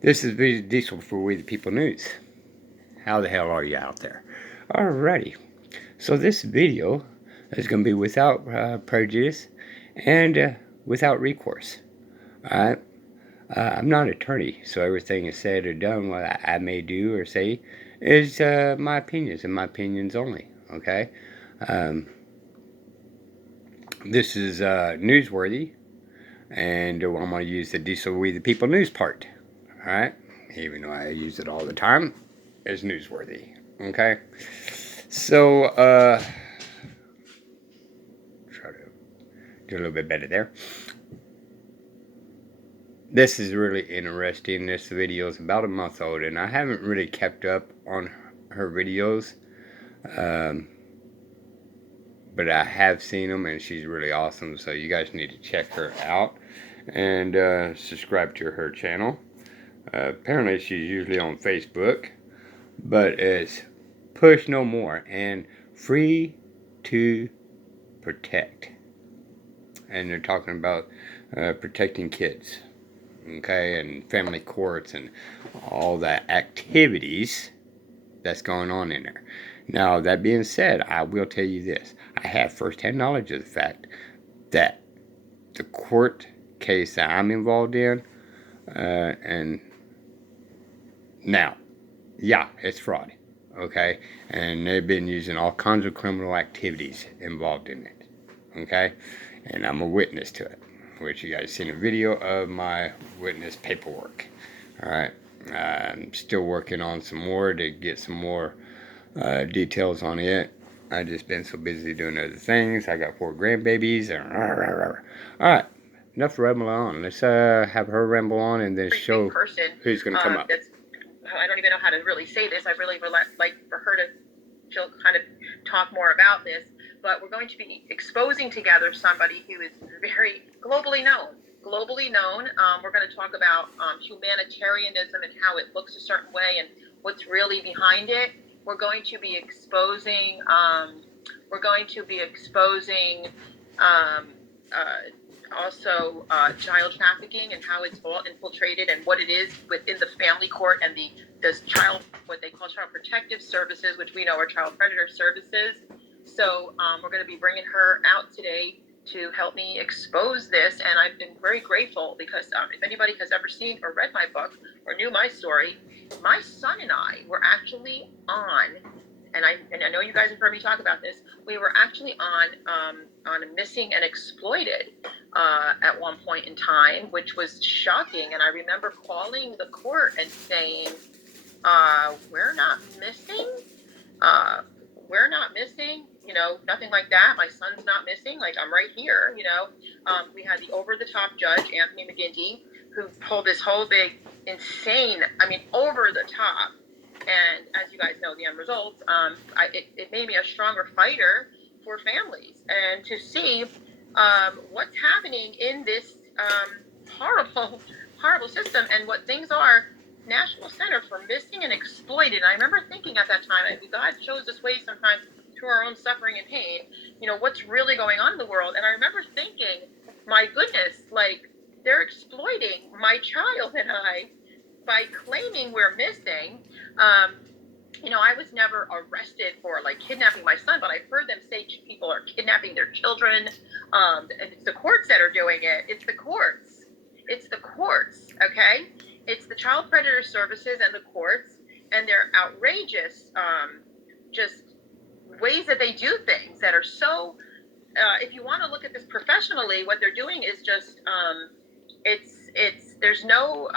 This is Visual Diesel for We the People News. How the hell are you out there? Alrighty. So this video is going to be without prejudice and without recourse. Alright? I'm not an attorney, so everything is said or done what I may do or say is my opinions and my opinions only. Okay? Um, this is newsworthy, and I'm going to use the Diesel We the People News part. Alright? Even though I use it all the time, it's newsworthy. Okay? So, try to do a little bit better there. This is really interesting. This video is about a month old, and I haven't really kept up on her videos. But I have seen them, and she's really awesome. So you guys need to check her out and subscribe to her channel. Apparently, she's usually on Facebook, but it's Push No More and Free to Protect. And they're talking about protecting kids, okay, and family courts and all the activities that's going on in there. Now, that being said, I will tell you this. I have firsthand knowledge of the fact that the court case that I'm involved in, and now, yeah, it's fraud, okay? And they've been using all kinds of criminal activities involved in it, okay? And I'm a witness to it, which you guys seen a video of my witness paperwork, all right? I'm still working on some more to get some more details on it. I just been so busy doing other things. I got 4 grandbabies. All right, enough rambling on. Let's have her ramble on and then show who's going to come up. I don't even know how to really say this. I really would like for her to kind of talk more about this. But we're going to be exposing together somebody who is very globally known. We're going to talk about humanitarianism and how it looks a certain way and what's really behind it. We're going to be exposing. Also child trafficking and how it's all infiltrated and what it is within the family court and the child, what they call child protective services, which we know are child predator services. So we're going to be bringing her out today to help me expose this. And I've been very grateful because if anybody has ever seen or read my book or knew my story, my son and I were actually on, and I know you guys have heard me talk about this, we were actually on Missing and Exploited at one point in time, which was shocking. And I remember calling the court and saying, we're not missing. Nothing like that. My son's not missing. Like, I'm right here, We had the over-the-top judge, Anthony McGinty, who pulled this whole big, insane, over the top. And as you guys know, the end result, it made me a stronger fighter for families. And to see what's happening in this horrible, horrible system and what things are, National Center for Missing and Exploited. I remember thinking at that time, God shows us ways sometimes through our own suffering and pain, what's really going on in the world. And I remember thinking, my goodness, like, they're exploiting my child and I by claiming we're missing. I was never arrested for like kidnapping my son, but I've heard them say people are kidnapping their children. And it's the courts that are doing it. It's the courts, okay? It's the child predator services and the courts and their outrageous, just ways that they do things that are so, if you want to look at this professionally, what they're doing is just, there's no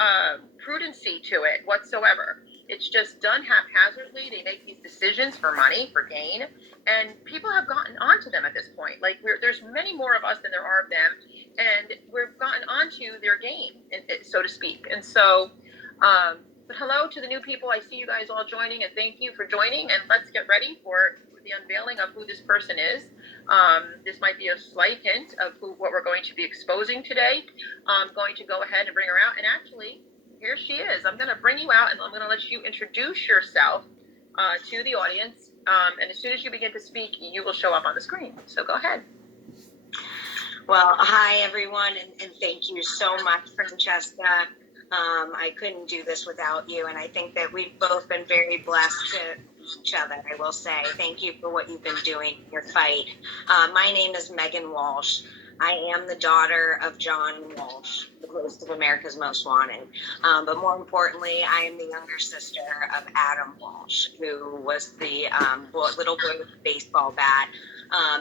prudency to it whatsoever. It's just done haphazardly. They make these decisions for money, for gain, and people have gotten onto them at this point. Like, there's many more of us than there are of them, and we've gotten onto their game, so to speak. And so, but hello to the new people. I see you guys all joining, and thank you for joining. And let's get ready for the unveiling of who this person is. This might be a slight hint of what we're going to be exposing today. I'm going to go ahead and bring her out, and actually, here she is. I'm going to bring you out, and I'm going to let you introduce yourself to the audience. And as soon as you begin to speak, you will show up on the screen. So go ahead. Well, hi, everyone, and thank you so much, Francesca. I couldn't do this without you, and I think that we've both been very blessed to each other. I will say thank you for what you've been doing in your fight. My name is Megan Walsh. I am the daughter of John Walsh, the host of America's Most Wanted. But more importantly, I am the younger sister of Adam Walsh, who was the little boy with the baseball bat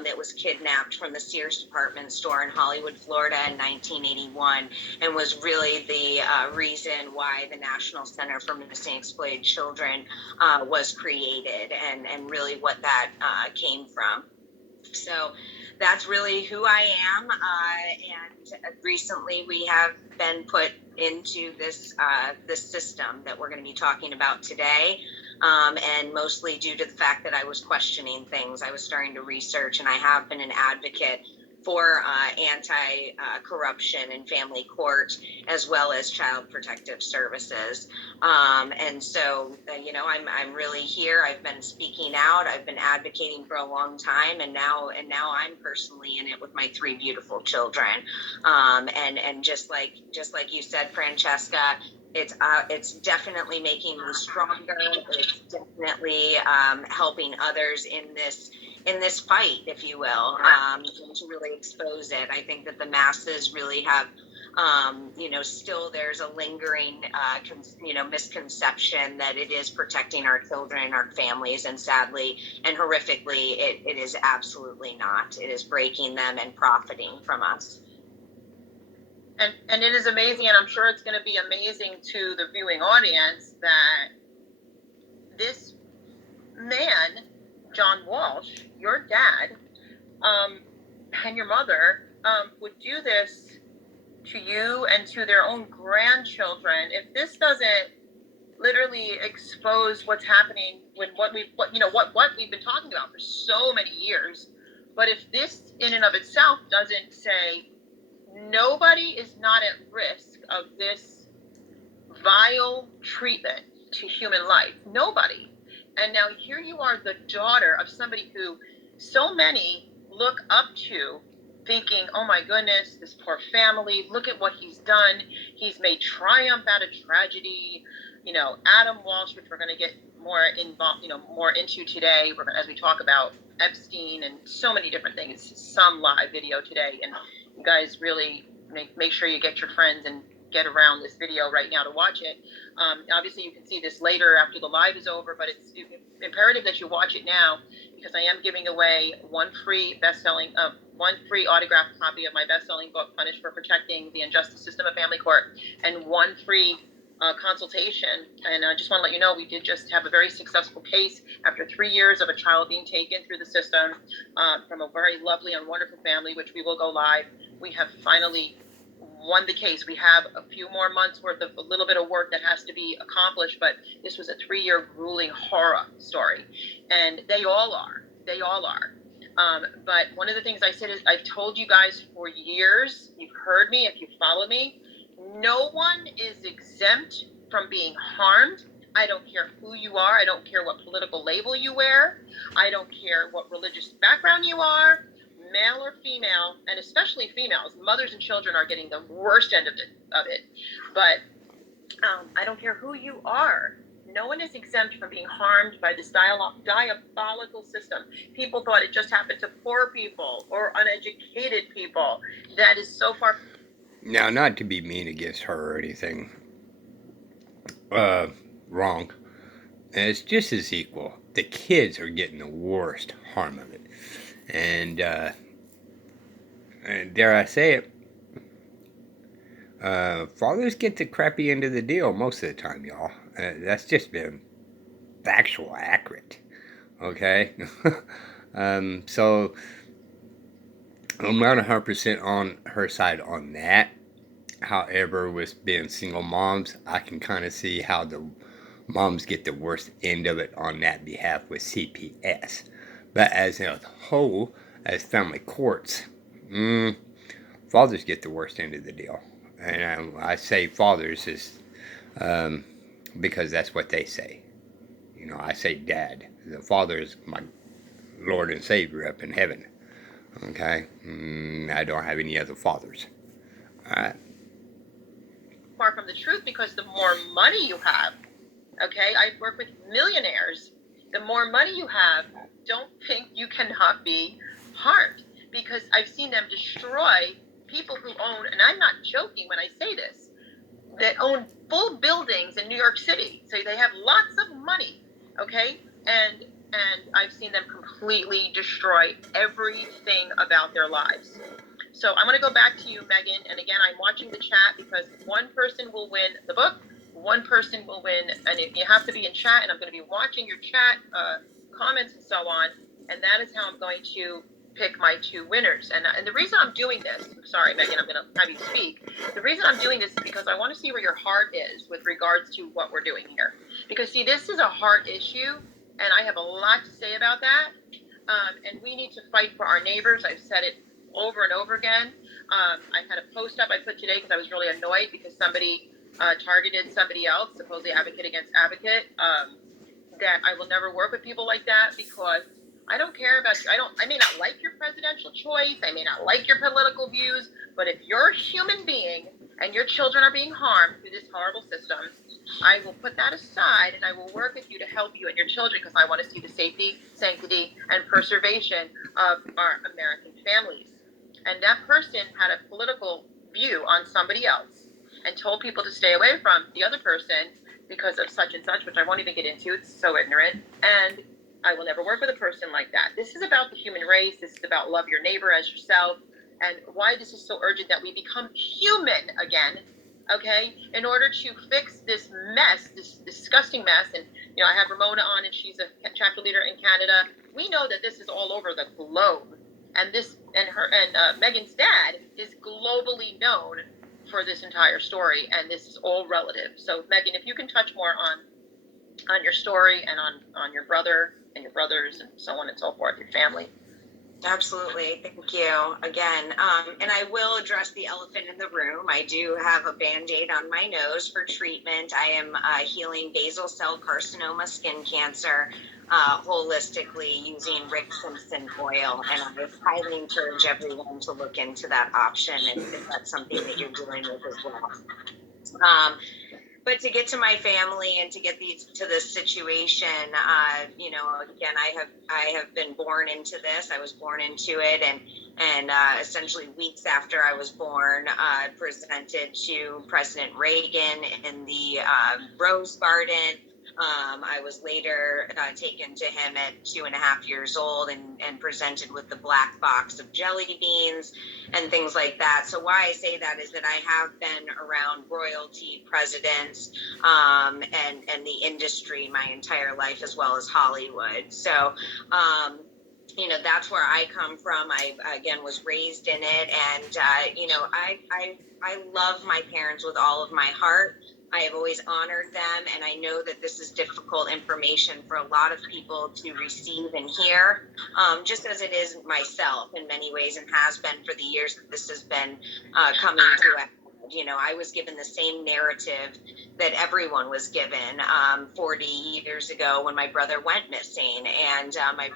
that was kidnapped from the Sears department store in Hollywood, Florida in 1981, and was really the reason why the National Center for Missing and Exploited Children was created, and really what that came from. So that's really who I am. And recently we have been put into this system that we're going to be talking about today. And mostly due to the fact that I was questioning things, I was starting to research, and I have been an advocate for anti-corruption in family court, as well as child protective services. And so, I'm really here. I've been speaking out. I've been advocating for a long time, and now I'm personally in it with my 3 beautiful children. And just like you said, Francesca, it's definitely making me stronger. It's definitely helping others in this fight, if you will, to really expose it. I think that the masses really have, still there's a lingering, misconception that it is protecting our children and our families, and sadly and horrifically, it is absolutely not. It is breaking them and profiting from us. And it is amazing, and I'm sure it's going to be amazing to the viewing audience, that this man, John Walsh, your dad, and your mother, would do this to you and to their own grandchildren. If this doesn't literally expose what's happening with what we've been talking about for so many years, but if this in and of itself doesn't say nobody is not at risk of this vile treatment to human life, nobody. And now here you are, the daughter of somebody who so many look up to, thinking, oh my goodness, this poor family, look at what he's done. He's made triumph out of tragedy. Adam Walsh, which we're going to get more involved, more into today, as we talk about Epstein and so many different things. Some live video today, and you guys really make sure you get your friends and get around this video right now to watch it. Obviously, you can see this later after the live is over, but it's imperative that you watch it now, because I am giving away one free autographed copy of my best-selling book, Punished for Protecting the Injustice System of Family Court, and one free consultation. And I just want to let you know, we did just have a very successful case after 3 years of a child being taken through the system from a very lovely and wonderful family, which we will go live. We have finally won the case. We have a few more months worth of a little bit of work that has to be accomplished, but this was a 3-year grueling horror story, and they all are. But one of the things I said is, I've told you guys for years, you've heard me if you follow me, no one is exempt from being harmed. I don't care who you are. I don't care what political label you wear. I don't care what religious background you are, male or female, and especially females. Mothers and children are getting the worst end of it. But I don't care who you are. No one is exempt from being harmed by this diabolical system. People thought it just happened to poor people or uneducated people. That is so far. Now, not to be mean against her or anything, wrong. It's just as equal. The kids are getting the worst harm of it. And dare I say it, fathers get the crappy end of the deal most of the time, y'all. That's just been factual, accurate. Okay? So I'm not 100% on her side on that. However, with being single moms, I can kind of see how the moms get the worst end of it on that behalf with CPS. But as a whole, as family courts, fathers get the worst end of the deal. And I say fathers is because that's what they say. I say dad. The father is my Lord and Savior up in heaven. Okay? I don't have any other fathers. Alright? far from the truth, because the more money you have, okay, I work with millionaires, the more money you have, don't think you cannot be harmed, because I've seen them destroy people who own, and I'm not joking when I say this, that own full buildings in New York City. So they have lots of money, okay? And I've seen them completely destroy everything about their lives. So I'm going to go back to you, Megan. And again, I'm watching the chat, because one person will win the book, one person will win, and you have to be in chat, and I'm going to be watching your chat comments and so on. And that is how I'm going to pick my two winners. And the reason I'm doing this, sorry, Megan, I'm going to have you speak. The reason I'm doing this is because I want to see where your heart is with regards to what we're doing here. Because, see, this is a heart issue, and I have a lot to say about that. And we need to fight for our neighbors. I've said it over and over again. I had a post up I put today because I was really annoyed because somebody targeted somebody else, supposedly advocate against advocate, that I will never work with people like that, because I don't care about you. I may not like your presidential choice. I may not like your political views, but if you're a human being and your children are being harmed through this horrible system, I will put that aside and I will work with you to help you and your children, because I want to see the safety, sanctity, and preservation of our American families. And that person had a political view on somebody else and told people to stay away from the other person because of such and such, which I won't even get into. It's so ignorant. And I will never work with a person like that. This is about the human race. This is about love your neighbor as yourself, and why this is so urgent that we become human again, okay, in order to fix this mess, this disgusting mess. And, you know, I have Ramona on, and she's a chapter leader in Canada. We know that this is all over the globe. And this, and Megan's dad is globally known for this entire story, and this is all relative. So, Megan, if you can touch more on your story and on your brother and your brothers and so on and so forth, your family. Absolutely. Thank you again. And I will address the elephant in the room. I do have a Band-Aid on my nose for treatment. I am healing basal cell carcinoma skin cancer holistically using Rick Simpson oil. And I highly encourage everyone to look into that option if that's something that you're dealing with as well. But to get to my family and to get to this situation, you know, again, I have been born into this. I was born into it, and essentially weeks after I was born, presented to President Reagan in the Rose Garden. I was later taken to him at 2.5 years old and presented with the black box of jelly beans and things like that. So why I say that is that I have been around royalty, presidents, and the industry my entire life, as well as Hollywood. So, you know, that's where I come from. I, again, was raised in it. And, you know, I love my parents with all of my heart. I have always honored them, and I know that this is difficult information for a lot of people to receive and hear, just as it is myself in many ways, and has been for the years that this has been coming to a head. You know, I was given the same narrative that everyone was given 40 years ago when my brother went missing, and my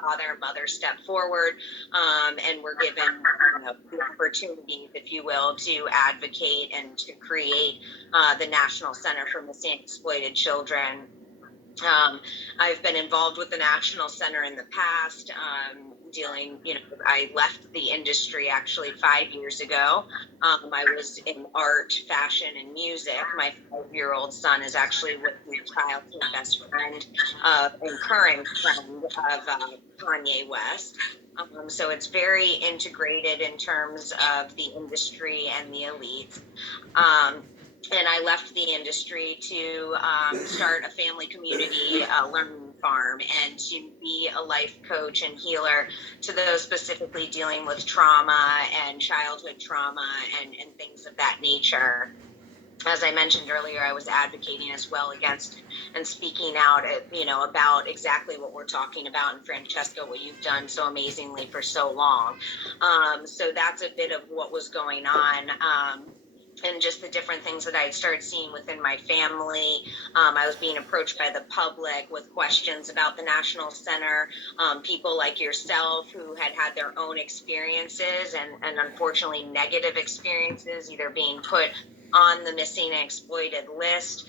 father and mother stepped forward and were given, you know, the opportunities, if you will, to advocate and to create the National Center for Missing and Exploited Children. I've been involved with the National Center in the past, dealing, you know, I left the industry actually 5 years ago. I was in art, fashion, and music. My 5-year-old son is actually with my childhood best friend and current friend of Kanye West. So it's very integrated in terms of the industry and the elite. And I left the industry to start a family community learning farm and to be a life coach and healer to those specifically dealing with trauma and childhood trauma and things of that nature. As I mentioned earlier, I was advocating as well against and speaking out, you know, about exactly what we're talking about. And Francesca, what you've done so amazingly for so long. So that's a bit of what was going on. And just the different things that I had started seeing within my family. I was being approached by the public with questions about the National Center, people like yourself who had their own experiences and unfortunately negative experiences, either being put on the missing and exploited list,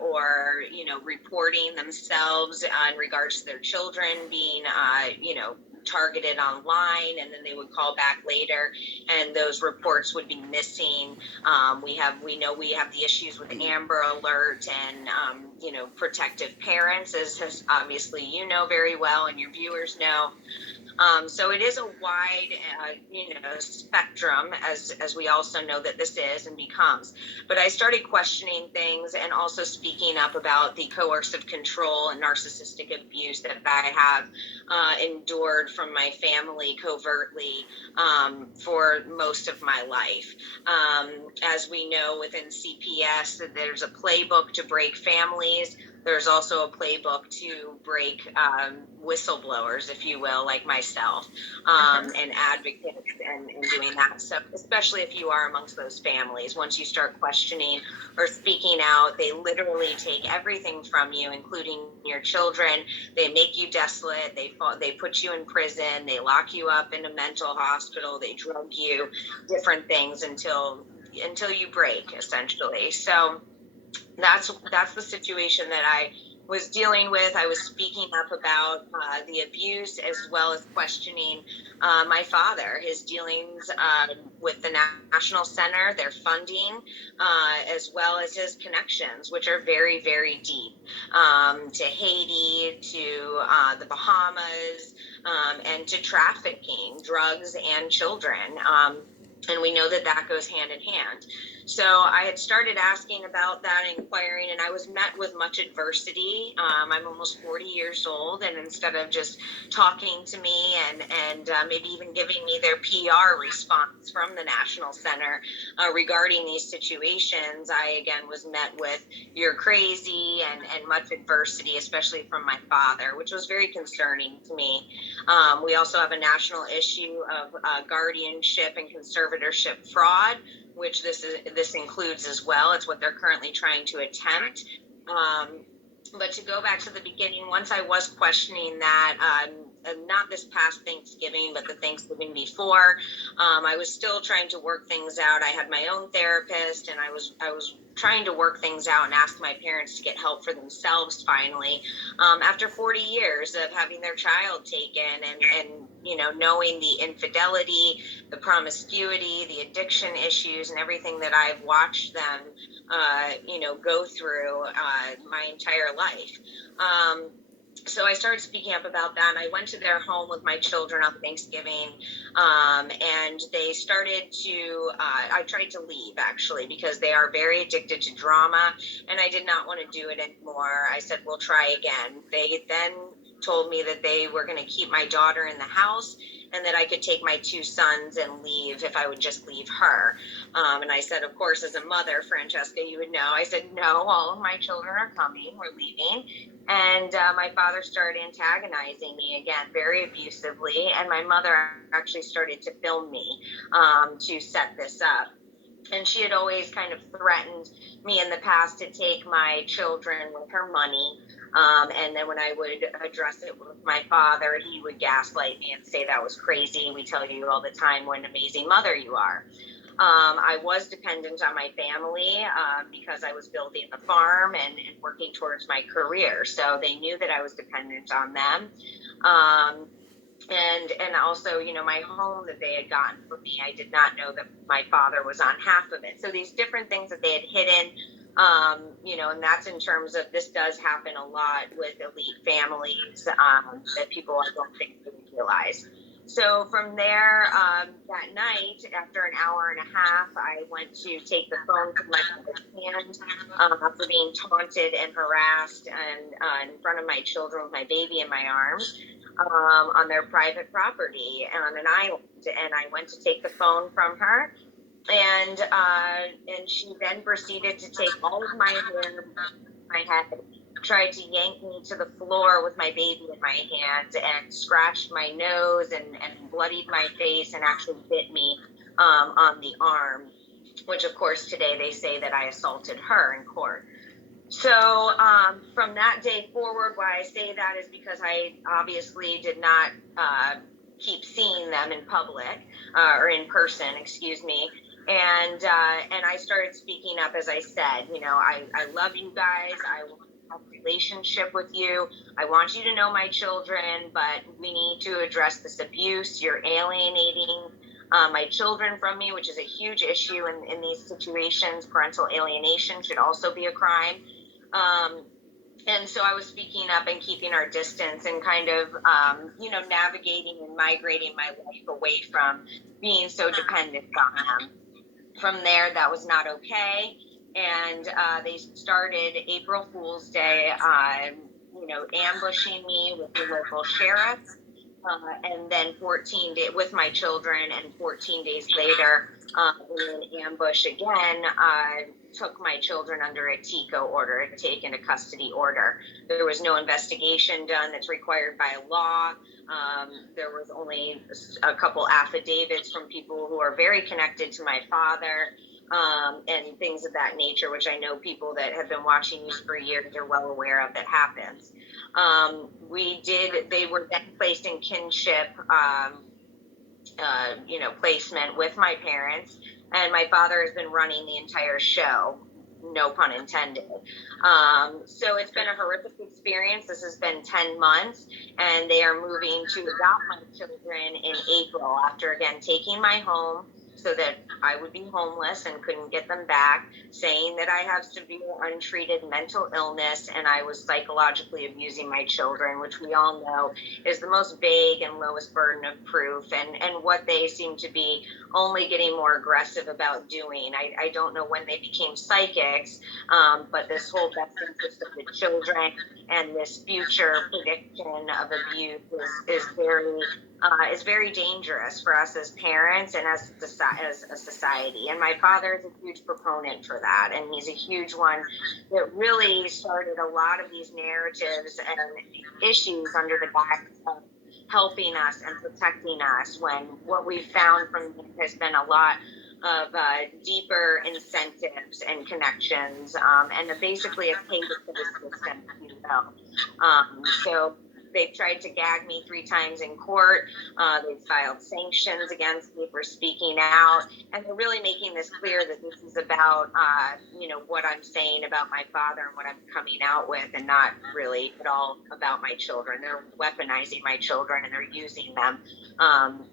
or, reporting themselves in regards to their children being, targeted online, and then they would call back later and those reports would be missing. We know we have the issues with Amber Alert and, protective parents, as obviously very well and your viewers know. So it is a wide, spectrum, as we also know that this is and becomes. But I started questioning things and also speaking up about the coercive control and narcissistic abuse that I have endured from my family covertly for most of my life. As we know within CPS, that there's a playbook to break families. There's also a playbook to break whistleblowers, if you will, like myself, and advocates and doing that. So especially if you are amongst those families, once you start questioning or speaking out, they literally take everything from you, including your children. They make you desolate. They put you in prison. They lock you up in a mental hospital. They drug you, different things until you break, essentially. So that's the situation that I was dealing with. I was speaking up about the abuse, as well as questioning my father, his dealings with the National Center, their funding, as well as his connections, which are very, very deep, to Haiti, to the Bahamas, and to trafficking, drugs, and children. And we know that goes hand in hand. So I had started asking about that, inquiring, and I was met with much adversity. I'm almost 40 years old, and instead of just talking to me and maybe even giving me their PR response from the National Center regarding these situations, I again was met with, "You're crazy," and much adversity, especially from my father, which was very concerning to me. We also have a national issue of guardianship and conservatorship fraud, which this includes as well. It's what they're currently trying to attempt. But to go back to the beginning, once I was questioning that, not this past Thanksgiving, but the Thanksgiving before, I was still trying to work things out. I had my own therapist, and I was trying to work things out and ask my parents to get help for themselves finally, after 40 years of having their child taken and knowing the infidelity, the promiscuity, the addiction issues, and everything that I've watched them go through my entire life. So I started speaking up about that, and I went to their home with my children on Thanksgiving, and they started to, I tried to leave, actually, because they are very addicted to drama, and I did not want to do it anymore. I said, we'll try again. They then told me that they were going to keep my daughter in the house, and that I could take my 2 sons and leave if I would just leave her. And I said, of course, as a mother, Francesca, you would know. I said, no, all of my children are coming. We're leaving. And my father started antagonizing me again, very abusively. And my mother actually started to film me to set this up. And she had always kind of threatened me in the past to take my children with her money. And then when I would address it with my father, he would gaslight me and say that was crazy. We tell you all the time what an amazing mother you are. I was dependent on my family because I was building the farm and working towards my career. So they knew that I was dependent on them. And also, my home that they had gotten for me, I did not know that my father was on half of it. So these different things that they had hidden, and that's in terms of, this does happen a lot with elite families that people, I don't think, really realize. So from there, that night, after an hour and a half, I went to take the phone from my mother's hand after being taunted and harassed and in front of my children with my baby in my arms. On their private property on an island, and I went to take the phone from her, and she then proceeded to take all of my hair, my head, tried to yank me to the floor with my baby in my hands, and scratched my nose and bloodied my face, and actually bit me on the arm, which of course today they say that I assaulted her in court. So from that day forward, why I say that is because I obviously did not keep seeing them in public, or in person, excuse me. And I started speaking up. As I said, I love you guys. I want to have a relationship with you. I want you to know my children, but we need to address this abuse. You're alienating my children from me, which is a huge issue in these situations. Parental alienation should also be a crime. And so I was speaking up and keeping our distance and kind of, navigating and migrating my life away from being so dependent on them. From there, that was not okay. And they started April Fool's Day, ambushing me with the local sheriff. And then 14 days with my children, and 14 days later, in an ambush again, took my children under a TICO order, a take into custody order. There was no investigation done that's required by law. There was only a couple affidavits from people who are very connected to my father, and things of that nature, which I know people that have been watching you for years are well aware of that happens. They were then placed in kinship, placement with my parents, and my father has been running the entire show, no pun intended. So it's been a horrific experience. This has been 10 months, and they are moving to adopt my children in April after, again, taking my home so that I would be homeless and couldn't get them back, saying that I have severe untreated mental illness and I was psychologically abusing my children, which we all know is the most vague and lowest burden of proof, and what they seem to be only getting more aggressive about doing. I don't know when they became psychics, but this whole best interest of the children and this future prediction of abuse is very dangerous for us as parents and as a society. And my father is a huge proponent for that, and he's a huge one that really started a lot of these narratives and issues under the back of helping us and protecting us, when what we've found from him has been a lot of deeper incentives and connections, and basically a pay to the system, if you will. So they've tried to gag me 3 times in court. They've filed sanctions against me for speaking out. And they're really making this clear that this is about, what I'm saying about my father and what I'm coming out with, and not really at all about my children. They're weaponizing my children, and they're using them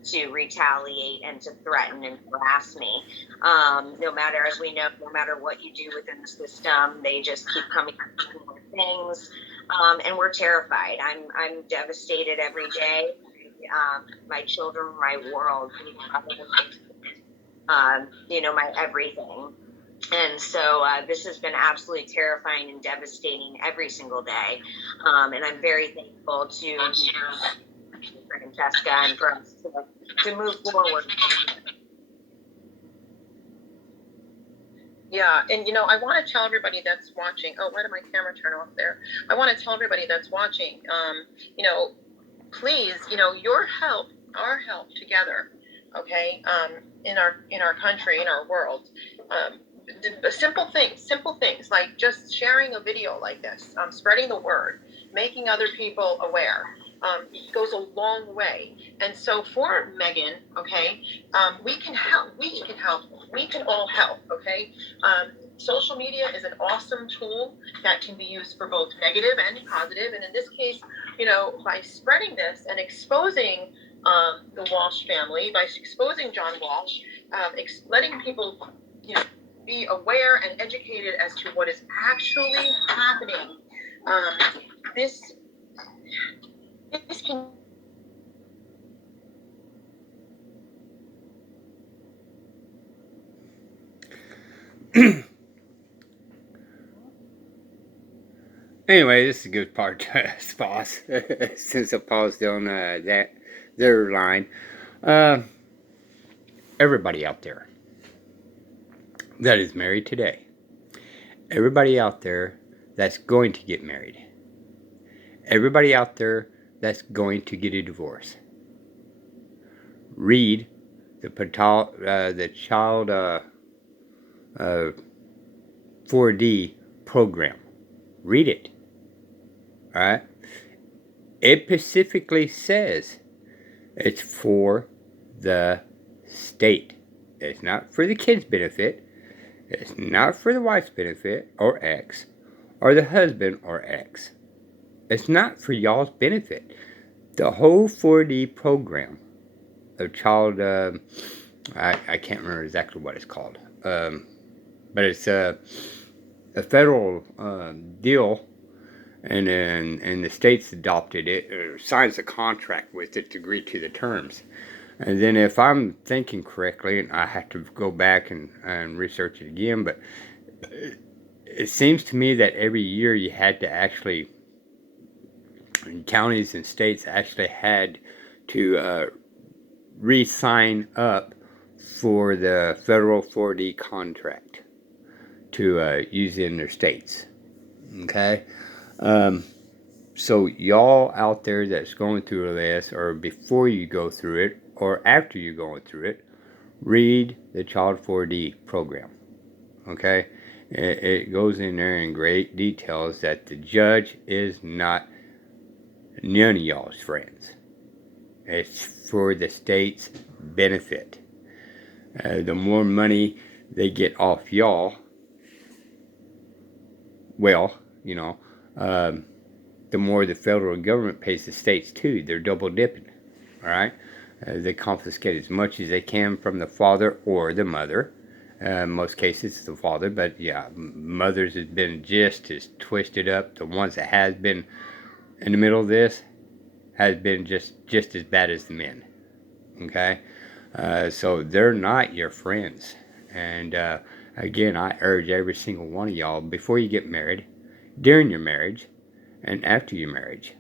to retaliate and to threaten and harass me. No matter, as we know, no matter what you do within the system, they just keep coming up with more things. And we're terrified. I'm devastated every day. My children, my world, my everything. And so this has been absolutely terrifying and devastating every single day. And I'm very thankful to Francesca and for us to move forward. Yeah, and I want to tell everybody that's watching. Oh, why did my camera turn off there? I want to tell everybody that's watching. Please, your help, our help together, okay, in our country, in our world. Simple things like just sharing a video like this, spreading the word, making other people aware. Goes a long way. And so for Megan, okay, we can help. We can all help, okay? Social media is an awesome tool that can be used for both negative and positive. And in this case, by spreading this and exposing the Walsh family, by exposing John Walsh, letting people, be aware and educated as to what is actually happening. This can Anyway, this is a good part to pause since I paused on their line. Everybody out there that is married today, everybody out there that's going to get married, everybody out there that's going to get a divorce, read the child 4D program. Read it. All right. It specifically says it's for the state. It's not for the kid's benefit. It's not for the wife's benefit or ex, or the husband or ex. It's not for y'all's benefit. The whole 4D program of child, I can't remember exactly what it's called, but it's a federal deal, and then the states adopted it, or signs a contract with it to agree to the terms. And then, if I'm thinking correctly, and I have to go back and research it again, but it seems to me that every year you had to actually, counties and states actually had to re-sign up for the federal 4D contract to use in their states. Okay? So y'all out there that's going through this, or before you go through it, or after you're going through it, read the Child 4D program. Okay? It goes in there in great details that the judge is not none of y'all's friends. It's for the state's benefit. The more money they get off y'all, well, the more the federal government pays the states too. They're double dipping, all right? They confiscate as much as they can from the father or the mother. In most cases, it's the father, but yeah, mothers has been just as twisted up. The ones that has been in the middle of this has been just as bad as the men, okay? So they're not your friends. And again, I urge every single one of y'all, before you get married, during your marriage, and after your marriage,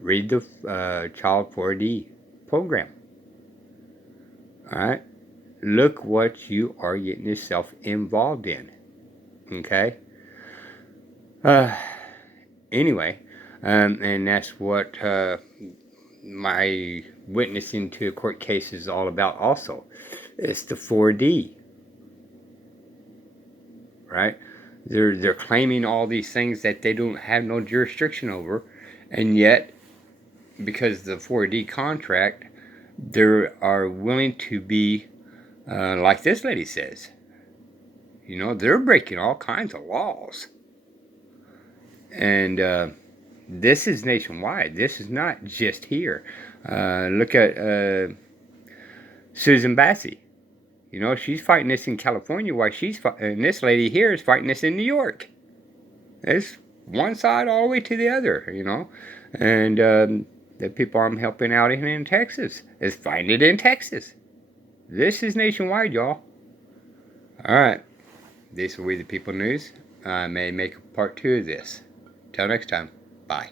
read the Child 4D program. All right? Look what you are getting yourself involved in. Okay? Anyway, and that's what my witnessing to a court case is all about also. It's the 4D. Right? They're claiming all these things that they don't have no jurisdiction over, and yet, because of the 4D contract, they are willing to be, like this lady says, they're breaking all kinds of laws. And this is nationwide. This is not just here. Look at Susan Bassey. She's fighting this in California, while and this lady here is fighting this in New York. It's one side all the way to the other, And the people I'm helping out in Texas is fighting it in Texas. This is nationwide, y'all. All right. This will be the People News. I may make a part 2 of this. Till next time. Bye.